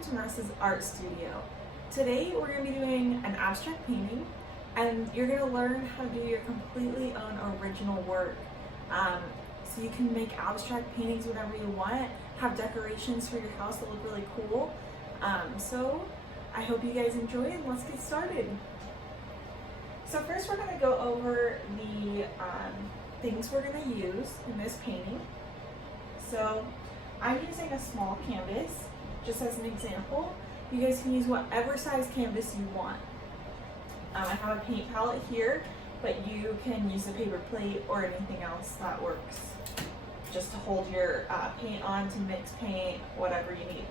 welcome to Marissa's Art Studio. Today we're going to be doing an abstract painting, and you're going to learn how to do your completely own original work. So you can make abstract paintings whenever you want, have decorations for your house that look really cool. So I hope you guys enjoy it, and let's get started. So first we're going to go over the things we're going to use in this painting. So I'm using a small canvas, just as an example. You guys can use whatever size canvas you want. I have a paint palette here, but you can use a paper plate or anything else that works, just to hold your paint on, to mix paint, whatever you need.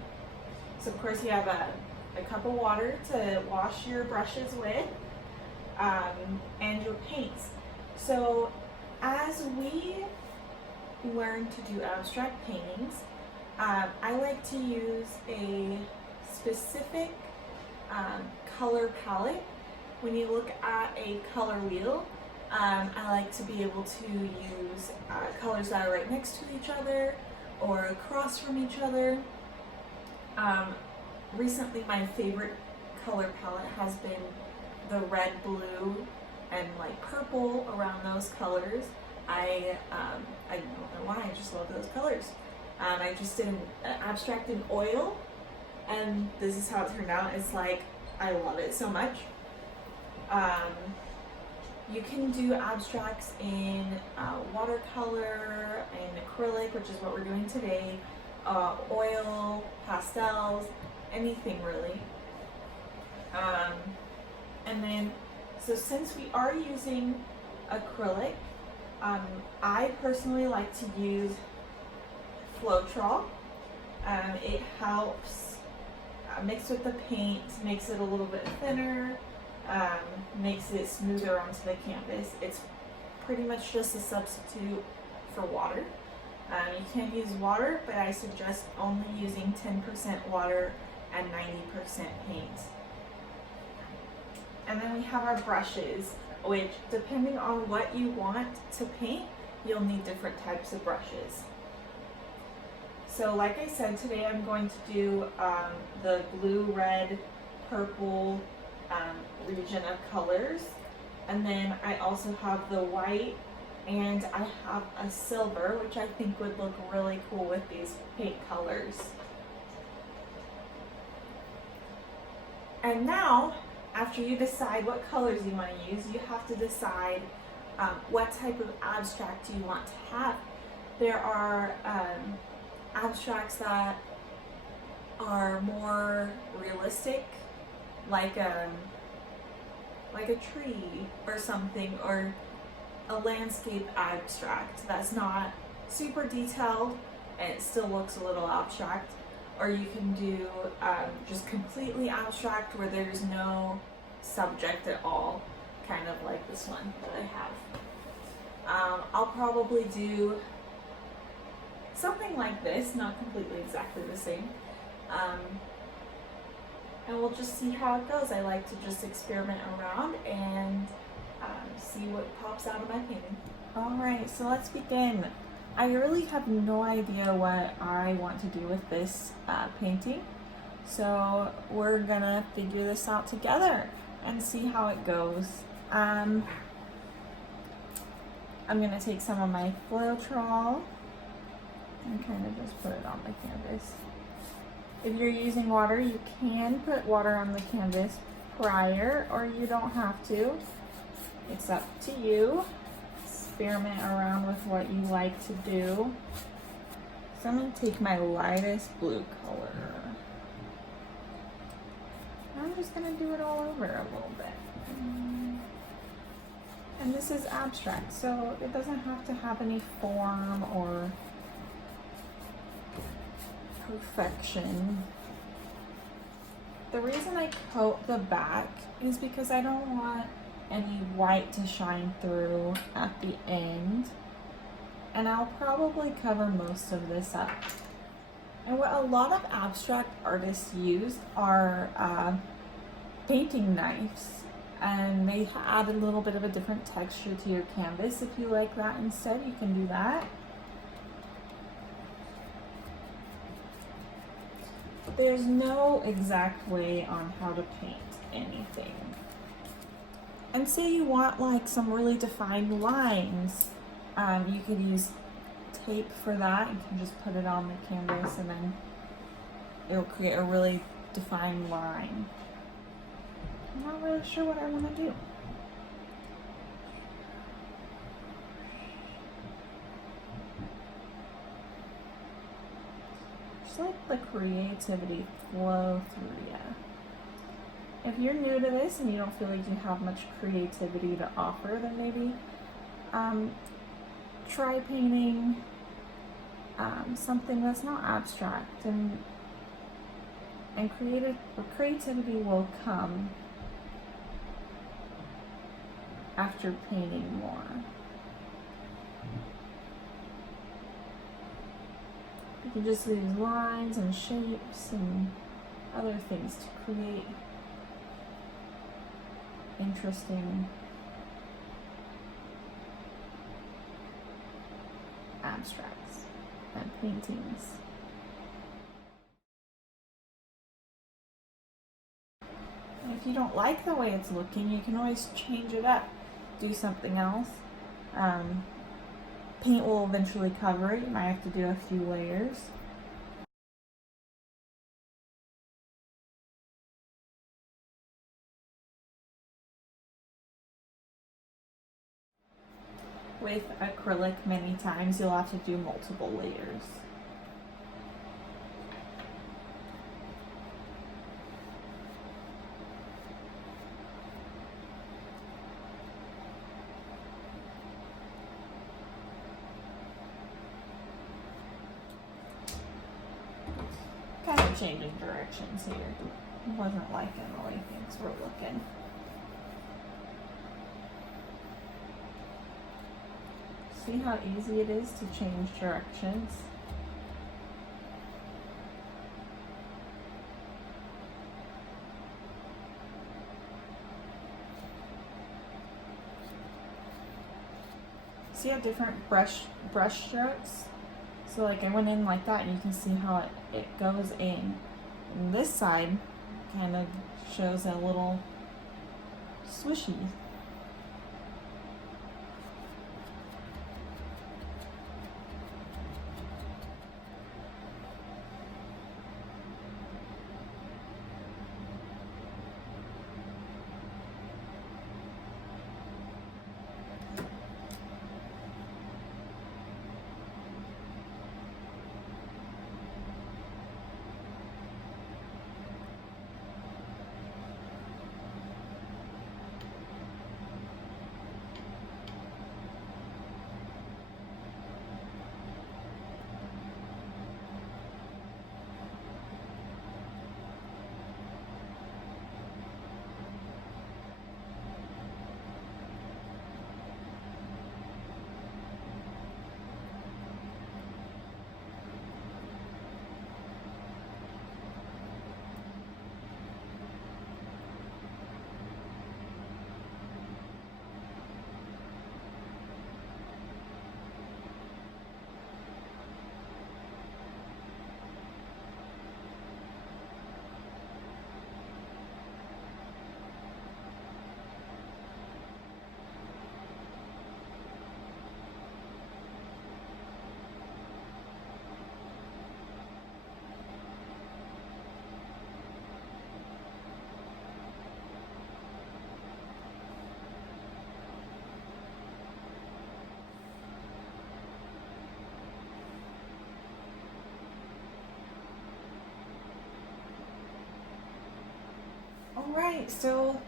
So of course you have a cup of water to wash your brushes with, and your paints. So as we learn to do abstract paintings, I like to use a specific color palette. When you look at a color wheel, I like to be able to use colors that are right next to each other or across from each other. Recently my favorite color palette has been the red, blue, and like purple around those colors. I don't know why, I just love those colors. I just did an abstract in oil, and this is how it turned out. It's like, I love it so much. You can do abstracts in watercolor and acrylic, which is what we're doing today, oil, pastels, anything really. And then, so since we are using acrylic, I personally like to use Floetrol. It helps mix with the paint, makes it a little bit thinner, makes it smoother onto the canvas. It's pretty much just a substitute for water. You can use water, but I suggest only using 10% water and 90% paint. And then we have our brushes, which depending on what you want to paint, you'll need different types of brushes. So like I said, today I'm going to do the blue, red, purple region of colors. And then I also have the white, and I have a silver, which I think would look really cool with these paint colors. And now, after you decide what colors you want to use, you have to decide what type of abstract you want to have. There are abstracts that are more realistic, like a tree or something, or a landscape abstract that's not super detailed and it still looks a little abstract. Or you can do just completely abstract where there's no subject at all, kind of like this one that I have. I'll probably do something like this, not completely exactly the same. And we'll just see how it goes. I like to just experiment around and see what pops out of my painting. Alright, so let's begin. I really have no idea what I want to do with this painting, so we're gonna figure this out together and see how it goes. I'm gonna take some of my Floetrol and kind of just put it on the canvas. If you're using water, you can put water on the canvas prior, or you don't have to. It's up to you. Experiment around with what you like to do. So I'm going to take my lightest blue color. I'm just going to do it all over a little bit. And this is abstract, so it doesn't have to have any form or perfection. The reason I coat the back is because I don't want any white to shine through at the end, and I'll probably cover most of this up. And what a lot of abstract artists use are painting knives, and they add a little bit of a different texture to your canvas. If you like that instead, you can do that. There's no exact way on how to paint anything. And say you want like some really defined lines, you could use tape for that. You can just put it on the canvas and then it'll create a really defined line. I'm not really sure what I want to do. Just let the creativity flow through you. If you're new to this and you don't feel like you have much creativity to offer, then maybe try painting something that's not abstract, and creativity will come after painting more. You can just use lines and shapes and other things to create interesting abstracts and paintings. And if you don't like the way it's looking, you can always change it up, do something else. Paint will eventually cover it. You might have to do a few layers. With acrylic, many times you'll have to do multiple layers. Kind of changing directions here. Wasn't liking the way things were looking. See how easy it is to change directions? See how different brush strokes? So like I went in like that and you can see how it goes in. And this side kind of shows a little swishy. Alright, so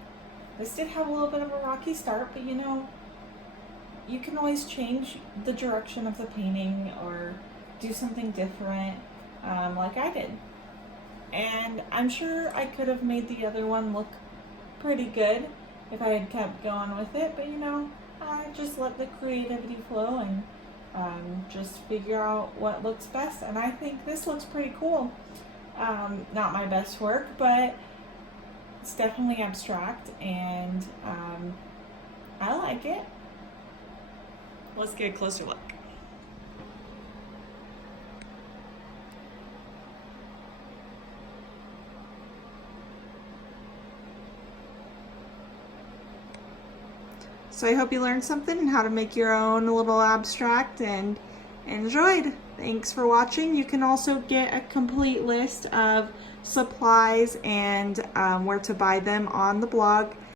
this did have a little bit of a rocky start, but you know, you can always change the direction of the painting or do something different, like I did. And I'm sure I could have made the other one look pretty good if I had kept going with it, but you know, I just let the creativity flow and just figure out what looks best. And I think this looks pretty cool. Not my best work, but it's definitely abstract, and I like it. Let's get a closer look. So I hope you learned something and how to make your own little abstract and enjoyed. Thanks for watching. You can also get a complete list of supplies and where to buy them on the blog.